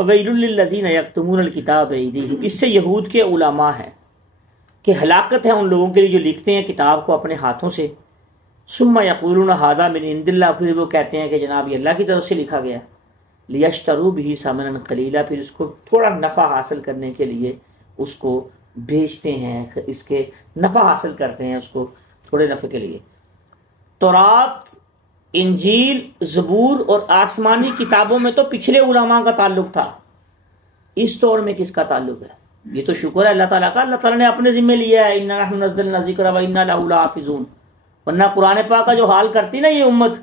فَوَيْلٌ لِّلَّذِينَ يَكْتُمُونَ الْكِتَابَ بِأَيْدِيهِمْ، اس سے یہود کے علماء ہیں کہ ہلاکت ہے ان لوگوں کے لیے جو لکھتے ہیں کتاب کو اپنے ہاتھوں سے، ثُمَّ يَقُولُونَ هَٰذَا مِنْ عِندِ اللَّهِ، پھر وہ کہتے ہیں کہ جناب یہ اللہ کی طرف سے لکھا گیا، لِيَشْتَرُوا بِهِ ثَمَنًا قَلِيلًا، پھر اس کو تھوڑا نفع حاصل کرنے کے لیے اس کو بیچتے ہیں، اس کے نفع حاصل کرتے ہیں اس کو تھوڑے نفع کے لیے۔ تورات، انجیل، زبور اور آسمانی کتابوں میں تو پچھلے علماء کا تعلق تھا، اس دور میں کس کا تعلق ہے؟ یہ تو شکر ہے اللہ تعالیٰ کا، اللہ تعالیٰ نے اپنے ذمہ لیا ہے، اِنَّا نَحْنُ نَزَّلْنَا الذِّكْرَ وَإِنَّا لَهُ لَحَافِظُونَ، ورنہ قرآن پاک کا جو حال کرتی نا یہ امت،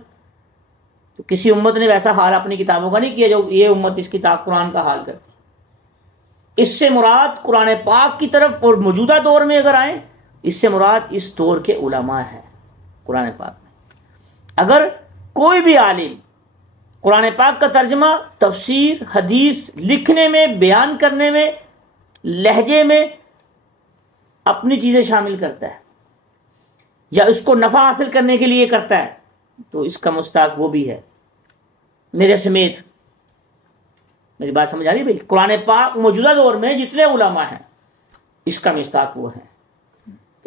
تو کسی امت نے ویسا حال اپنی کتابوں کا نہیں کیا جو یہ امت اس کتاب قرآن کا حال کرتی۔ اس سے مراد قرآن پاک کی طرف اور موجودہ دور میں اگر آئیں، اس سے مراد اس دور کے علماء ہیں قرآن پاک میں۔ اگر کوئی بھی عالم قرآن پاک کا ترجمہ، تفسیر، حدیث لکھنے میں، بیان کرنے میں، لہجے میں اپنی چیزیں شامل کرتا ہے یا اس کو نفع حاصل کرنے کے لیے کرتا ہے تو اس کا مستحق وہ بھی ہے میرے سمیت۔ میری بات سمجھ آ رہی ہے بھائی؟ قرآن پاک موجودہ دور میں جتنے علماء ہیں اس کا مستحق وہ ہے۔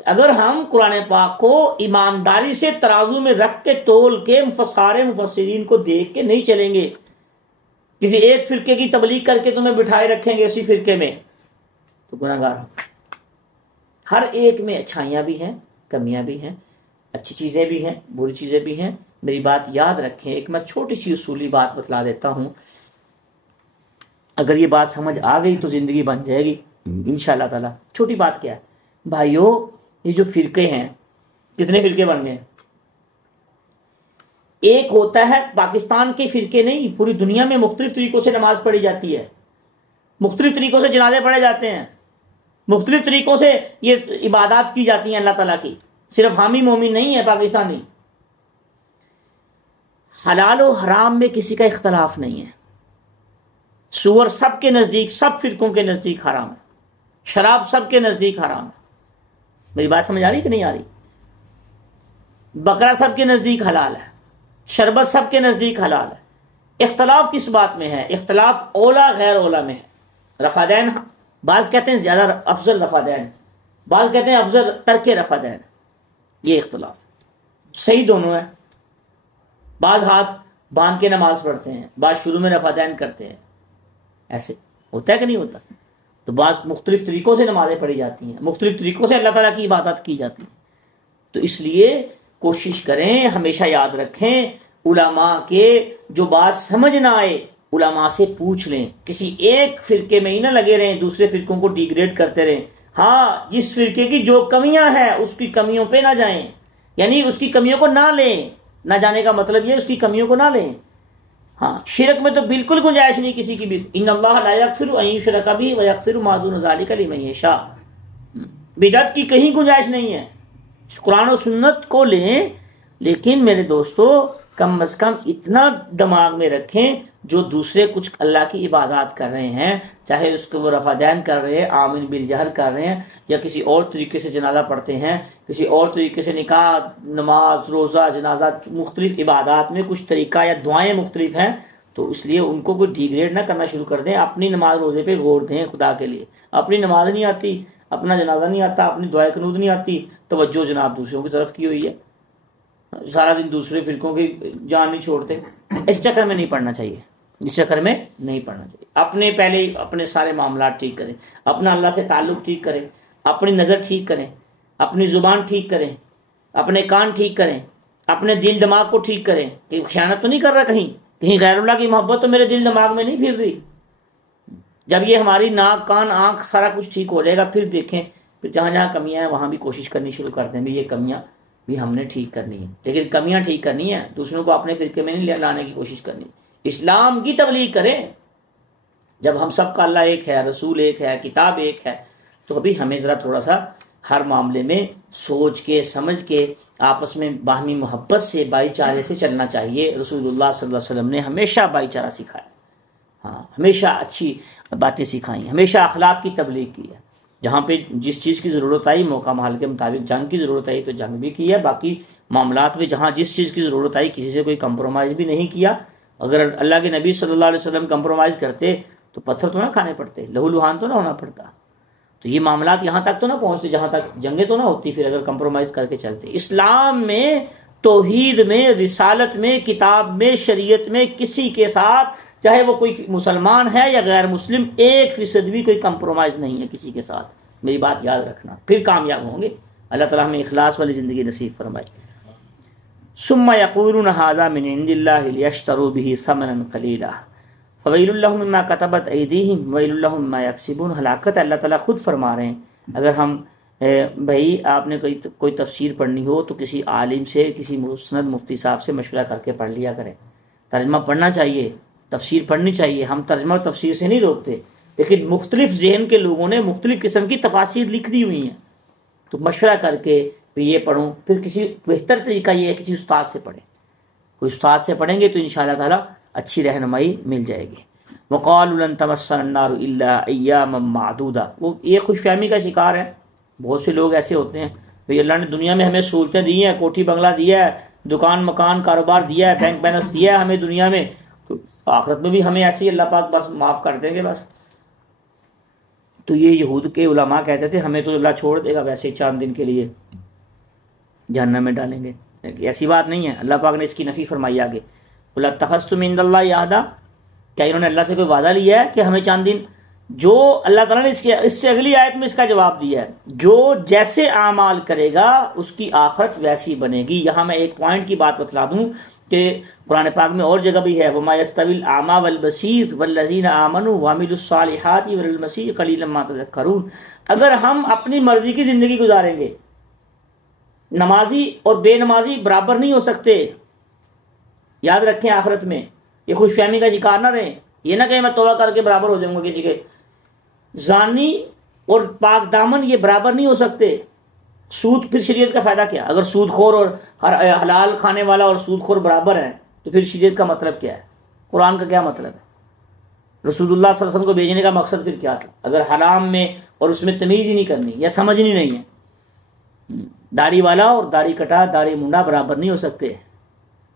اگر ہم قرآن پاک کو ایمانداری سے ترازو میں رکھ کے تول کے سارے مفسرین کو دیکھ کے نہیں چلیں گے، کسی ایک فرقے کی تبلیغ کر کے تمہیں بٹھائے رکھیں گے اسی فرقے میں، تو گناہ گار ہو۔ ہر ایک میں اچھائیاں بھی ہیں، کمیاں بھی ہیں، اچھی چیزیں بھی ہیں، بری چیزیں بھی ہیں۔ میری بات یاد رکھیں، ایک میں چھوٹی سی اصولی بات بتلا دیتا ہوں، اگر یہ بات سمجھ آ گئی تو زندگی بن جائے گی انشاءاللہ تعالی۔ چھوٹی بات کیا ہے بھائیو، یہ جو فرقے ہیں، کتنے فرقے بن گئے؟ ایک ہوتا ہے پاکستان کے فرقے نہیں، پوری دنیا میں مختلف طریقوں سے نماز پڑھی جاتی ہے، مختلف طریقوں سے جنازے پڑھے جاتے ہیں، مختلف طریقوں سے یہ عبادات کی جاتی ہیں اللہ تعالیٰ کی، صرف حامی مومن نہیں ہے پاکستانی۔ حلال و حرام میں کسی کا اختلاف نہیں ہے، سور سب کے نزدیک، سب فرقوں کے نزدیک حرام ہے، شراب سب کے نزدیک حرام ہے۔ میری بات سمجھ آ رہی کہ نہیں آ رہی؟ بکرا سب کے نزدیک حلال ہے، شربت سب کے نزدیک حلال ہے۔ اختلاف کس بات میں ہے؟ اختلاف اولا غیر اولا میں ہے۔ رفع دین، بعض کہتے ہیں زیادہ افضل رفع دین، بعض کہتے ہیں افضل ترک رفع دین، یہ اختلاف صحیح دونوں ہے۔ بعض ہاتھ باندھ کے نماز پڑھتے ہیں، بعض شروع میں رفع دین کرتے ہیں، ایسے ہوتا ہے کہ نہیں ہوتا؟ تو بعض مختلف طریقوں سے نمازیں پڑھی جاتی ہیں، مختلف طریقوں سے اللہ تعالیٰ کی عبادت کی جاتی ہے۔ تو اس لیے کوشش کریں، ہمیشہ یاد رکھیں، علماء کے جو بات سمجھ نہ آئے علماء سے پوچھ لیں، کسی ایک فرقے میں ہی نہ لگے رہیں، دوسرے فرقوں کو ڈیگریڈ کرتے رہیں۔ ہاں، جس فرقے کی جو کمیاں ہیں اس کی کمیوں پہ نہ جائیں، یعنی اس کی کمیوں کو نہ لیں، نہ جانے کا مطلب یہ اس کی کمیوں کو نہ لیں۔ ہاں، شرک میں تو بالکل گنجائش نہیں کسی کی بھی، ان اللہ لا یغفر ان یشرک بہ ویغفر ما دون ذلک لمن یشاء، بدعت کی کہیں گنجائش نہیں ہے۔ قرآن و سنت کو لیں، لیکن میرے دوستو کم از کم اتنا دماغ میں رکھیں، جو دوسرے کچھ اللہ کی عبادات کر رہے ہیں، چاہے اس کو وہ رفع دین کر رہے ہیں، آمین بالجہر کر رہے ہیں، یا کسی اور طریقے سے جنازہ پڑھتے ہیں، کسی اور طریقے سے نکاح، نماز، روزہ، جنازہ، مختلف عبادات میں کچھ طریقہ یا دعائیں مختلف ہیں، تو اس لیے ان کو کوئی ڈیگریڈ نہ کرنا شروع کر دیں۔ اپنی نماز روزے پہ غور دیں خدا کے لیے۔ اپنی نماز نہیں آتی، اپنا جنازہ نہیں آتا، اپنی دعائے قنوت نہیں آتی، توجہ جناب دوسروں کی طرف کی ہوئی ہے، سارا دن دوسرے فرقوں کی جان نہیں چھوڑتے۔ اس چکر میں نہیں پڑھنا چاہیے، اس چکر میں نہیں پڑھنا چاہیے۔ اپنے پہلے اپنے سارے معاملات ٹھیک کریں، اپنا اللہ سے تعلق ٹھیک کریں، اپنی نظر ٹھیک کریں، اپنی زبان ٹھیک کریں، اپنے کان ٹھیک کریں، اپنے دل دماغ کو ٹھیک کریں کہ خیانت تو نہیں کر رہا، کہیں غیر اللہ کی محبت تو میرے دل دماغ میں نہیں پھر رہی۔ جب یہ ہماری ناک، کان، آنکھ سارا کچھ ٹھیک ہو جائے گا، پھر دیکھیں، پھر جہاں جہاں کمیاں ہیں وہاں بھی کوشش کرنی شروع کر دیں بھی یہ کمیاں بھی ہم نے ٹھیک کرنی ہے، لیکن کمیاں ٹھیک کرنی ہے، دوسروں کو اپنے فرقے میں نہیں لانے کی کوشش کرنی۔ اسلام کی تبلیغ کریں، جب ہم سب کا اللہ ایک ہے، رسول ایک ہے، کتاب ایک ہے، تو ابھی ہمیں ذرا تھوڑا سا ہر معاملے میں سوچ کے سمجھ کے آپس میں باہمی محبت سے، بھائی چارے سے چلنا چاہیے۔ رسول اللہ صلی اللہ علیہ وسلم نے ہمیشہ بھائی چارہ سکھایا، ہاں، ہمیشہ اچھی باتیں سکھائیں، ہمیشہ اخلاق کی تبلیغ کی ہے۔ جہاں پہ جس چیز کی ضرورت آئی، موقع محل کے مطابق جنگ کی ضرورت آئی تو جنگ بھی کی ہے، باقی معاملات میں جہاں جس چیز کی ضرورت آئی کسی سے کوئی کمپرومائز بھی نہیں کیا۔ اگر اللہ کے نبی صلی اللہ علیہ وسلم کمپرومائز کرتے تو پتھر تو نہ کھانے پڑتے، لہو لہان تو نہ ہونا پڑتا. تو یہ معاملات یہاں تک تو نہ پہنچتے جہاں تک جنگیں تو نہ ہوتی پھر اگر کمپرومائز کر کے چلتے. اسلام میں، توحید میں، رسالت میں، کتاب میں، شریعت میں کسی کے ساتھ، چاہے وہ کوئی مسلمان ہے یا غیر مسلم، 1% بھی کوئی کمپرومائز نہیں ہے کسی کے ساتھ. میری بات یاد رکھنا، پھر کامیاب ہوں گے. اللہ تعالیٰ ہمیں اخلاص والی زندگی نصیب فرمائے. ثم یقولون ھذا من عند اللہ لیشتروا به ثمنا قلیلا فویل لهم مما كتبت ایدیہم ویل لهم مما یکسبون. ہلاکت ہے. اللہ تعالیٰ خود فرما رہے ہیں اگر ہم بھائی آپ نے کوئی تفسیر پڑھنی ہو تو کسی عالم سے، کسی مسند مفتی صاحب سے مشورہ کر کے پڑھ لیا کریں. ترجمہ پڑھنا چاہیے، تفسیر پڑھنی چاہیے. ہم ترجمہ اور تفسیر سے نہیں روکتے، لیکن مختلف ذہن کے لوگوں نے مختلف قسم کی تفاسیر لکھ دی ہوئی ہیں، تو مشورہ کر کے یہ پڑھوں. پھر کسی بہتر طریقہ یہ ہے کسی استاد سے پڑھیں. کوئی استاد سے پڑھیں گے تو انشاءاللہ تعالی اچھی رہنمائی مل جائے گی. وقالوا لن تمسنا النار الا ایاما معدودہ. وہ یہ خوش فہمی کا شکار ہے. بہت سے لوگ ایسے ہوتے ہیں بھئی اللہ نے دنیا میں ہمیں سہولتیں دی ہیں، کوٹھی بنگلہ دیا ہے، دکان مکان کاروبار دیا ہے، بینک بیلنس دیا ہے ہمیں دنیا میں، تو آخرت میں بھی ہمیں ایسے ہی اللہ پاک بس معاف کر دیں گے بس. تو یہ یہود کے علماء کہتے تھے ہمیں تو اللہ چھوڑ دے گا ویسے ہی چاند دن کے لیے جہنم میں ڈالیں گے. ایسی بات نہیں ہے. اللہ پاک نے اس کی نفی فرمائی آگے. قل اتخذتم عند اللہ عہدا، کیا انہوں نے اللہ سے کوئی وعدہ لیا ہے کہ ہمیں چاند دن؟ جو اللہ تعالیٰ نے اس سے اگلی آیت میں اس کا جواب دیا ہے، جو جیسے اعمال کرے گا اس کی آخرت ویسی بنے گی. یہاں میں ایک پوائنٹ کی بات بتلا دوں کہ قرآن پاک میں اور جگہ بھی ہے وما یستوی الاعمی والبصیر والذین آمنوا وعملوا الصالحات والمسیح قلیلا ما تذکرون. اگر ہم اپنی مرضی کی زندگی گزاریں گے، نمازی اور بے نمازی برابر نہیں ہو سکتے. یاد رکھیں آخرت میں یہ خوش فہمی کا شکار نہ رہیں. یہ نہ کہ میں توبہ کر کے برابر ہو جاؤں گا کسی کے. زانی اور پاک دامن یہ برابر نہیں ہو سکتے. سود، پھر شریعت کا فائدہ کیا؟ اگر سود خور اور حلال کھانے والا اور سود خور برابر ہیں تو پھر شریعت کا مطلب کیا ہے؟ قرآن کا کیا مطلب ہے؟ رسول اللہ صلی اللہ علیہ وسلم کو بھیجنے کا مقصد پھر کیا تھا اگر حرام میں اور اس میں تمیز ہی نہیں کرنی یا سمجھنی نہیں ہے؟ داڑھی والا اور داڑھی کٹا، داڑھی منڈا برابر نہیں ہو سکتے.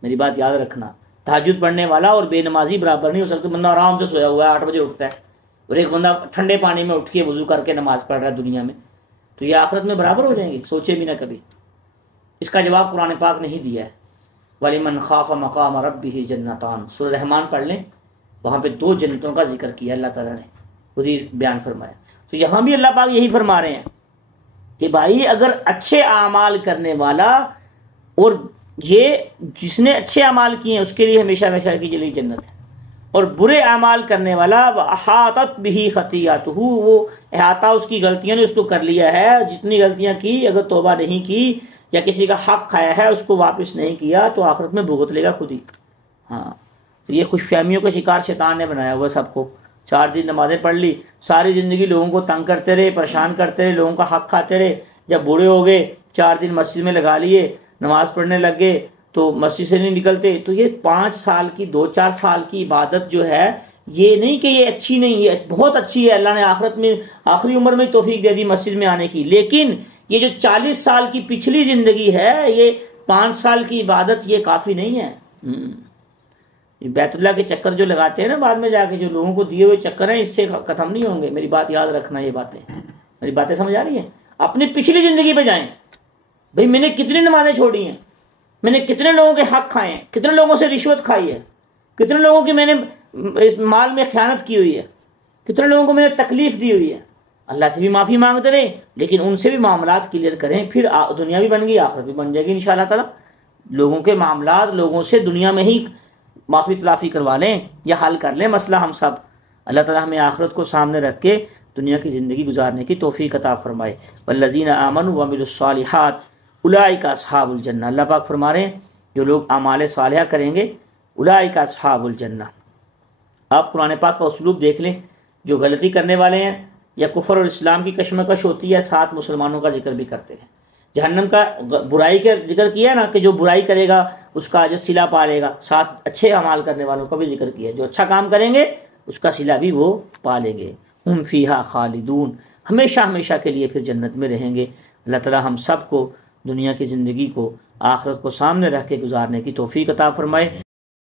میری بات یاد رکھنا. تہجد پڑھنے والا اور بے نمازی برابر نہیں ہو سکتے. بندہ آرام سے سویا ہوا ہے 8 بجے اٹھتا ہے اور ایک بندہ ٹھنڈے پانی میں اٹھ کے وضو کر کے نماز پڑھ رہا ہے دنیا میں، تو یہ آخرت میں برابر ہو جائیں گے؟ سوچے بھی نہ کبھی. اس کا جواب قرآن پاک نے ہی دیا ہے. وَلِمَنْ خَافَ مَقَامَ رَبِّهِ جَنَّتَانِ. سورہ رحمان پڑھ لیں، وہاں پہ 2 جنتوں کا ذکر کیا اللہ تعالیٰ نے، خود ہی بیان فرمایا. تو یہاں بھی اللہ پاک یہی فرما رہے ہیں کہ بھائی اگر اچھے اعمال کرنے والا، اور یہ جس نے اچھے اعمال کیے ہیں اس کے لیے ہمیشہ ہمیشہ کی جلی جنت ہے، اور برے اعمال کرنے والا وَأَحَاطَتْ بِهِ خَطِيئَتُهُ، وہ احاطہ اس کی غلطیاں نے اس کو کر لیا ہے. جتنی غلطیاں کی اگر توبہ نہیں کی یا کسی کا حق کھایا ہے اس کو واپس نہیں کیا تو آخرت میں بھگت لے گا خود ہی. ہاں، تو یہ خوش فہمیوں کا شکار شیطان نے بنایا ہوا سب کو. 4 دن نمازیں پڑھ لی، ساری زندگی لوگوں کو تنگ کرتے رہے، پریشان کرتے رہے، لوگوں کا حق کھاتے رہے. جب بوڑھے ہو گئے 4 دن مسجد میں لگا لیے، نماز پڑھنے لگ گئے تو مسجد سے نہیں نکلتے. تو یہ 5 سال کی 2-4 سال کی عبادت جو ہے، یہ نہیں کہ یہ اچھی نہیں ہے، بہت اچھی ہے. اللہ نے آخرت میں آخری عمر میں توفیق دے دی مسجد میں آنے کی. لیکن یہ جو 40 سال کی پچھلی زندگی ہے، یہ 5 سال کی عبادت یہ کافی نہیں ہے. بیت اللہ کے چکر جو لگاتے ہیں نا بعد میں جا کے، جو لوگوں کو دیے ہوئے چکر ہیں، اس سے ختم نہیں ہوں گے. میری بات یاد رکھنا. یہ باتیں، میری باتیں سمجھ آ رہی ہیں؟ اپنی پچھلی زندگی پہ جائیں. بھئی میں نے کتنی نمازیں چھوڑی ہیں، میں نے کتنے لوگوں کے حق کھائے ہیں، کتنے لوگوں سے رشوت کھائی ہے، کتنے لوگوں کی میں نے اس مال میں خیانت کی ہوئی ہے، کتنے لوگوں کو میں نے تکلیف دی ہوئی ہے. اللہ سے بھی معافی مانگتے رہیں، لیکن ان سے بھی معاملات کلیئر کریں. پھر دنیا بھی بن گئی، آخرت بھی بن جائے گی انشاءاللہ تعالی. لوگوں کے معاملات، لوگوں سے دنیا میں ہی معافی تلافی کروا لیں یا حل کر لیں مسئلہ ہم سب. اللہ تعالی ہمیں آخرت کو سامنے رکھ کے دنیا کی زندگی گزارنے کی توفیق عطا فرمائے. والذین آمنوا وعملوا الصالحات اولئک اصحاب الجنہ. اللہ پاک فرما رہے ہیں جو لوگ اعمال صالحہ کریں گے اولئک اصحاب الجنہ. آپ قرآن پاک کا اسلوب دیکھ لیں. جو غلطی کرنے والے ہیں یا کفر اور اسلام کی کشمکش ہوتی ہے، ساتھ مسلمانوں کا ذکر بھی کرتے ہیں. جہنم کا برائی کا ذکر کیا نا کہ جو برائی کرے گا اس کا اجر صلہ پا لے گا. ساتھ اچھے اعمال کرنے والوں کا بھی ذکر کیا، جو اچھا کام کریں گے اس کا صلہ بھی وہ پا لیں گے. ہم فیہا خالدون، ہمیشہ ہمیشہ کے لیے پھر جنت میں رہیں گے. اللہ تعالی ہم سب کو دنیا کی زندگی کو آخرت کو سامنے رکھ کے گزارنے کی توفیق عطا فرمائے.